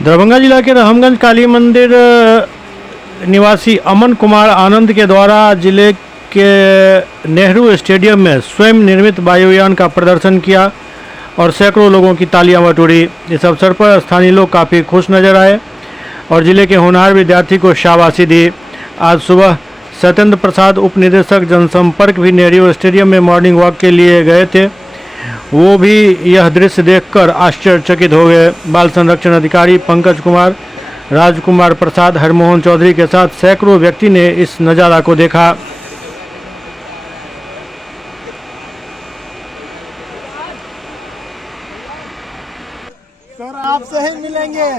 दरभंगा जिला के रहमगंज काली मंदिर निवासी अमन कुमार आनंद के द्वारा जिले के नेहरू स्टेडियम में स्वयं निर्मित वायुयान का प्रदर्शन किया और सैकड़ों लोगों की तालियां बटोरी। इस अवसर पर स्थानीय लोग काफ़ी खुश नजर आए और जिले के होनहार विद्यार्थी को शाबाशी दी। आज सुबह सत्येंद्र प्रसाद उप निदेशक जनसंपर्क भी नेहरू स्टेडियम में मॉर्निंग वॉक के लिए गए थे। वो भी यह दृश्य देखकर आश्चर्यचकित हो गए। बाल संरक्षण अधिकारी पंकज कुमार, राजकुमार प्रसाद, हरमोहन चौधरी के साथ सैकड़ों व्यक्ति ने इस नज़ारा को देखा। सर आपसे ही मिलेंगे।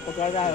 पकड़ रहा है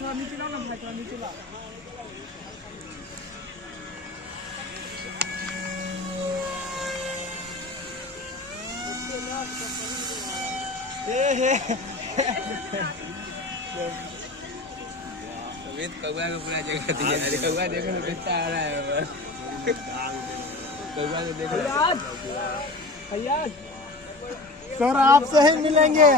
थोड़ा नीचे लाओ ना भाई, थोड़ा नीचे लाओ। कौआ को पूरा जगह दिया। कौआ देखो ना कितना आ रहा है। कौआ को देखो सर आपसे ही मिलेंगे।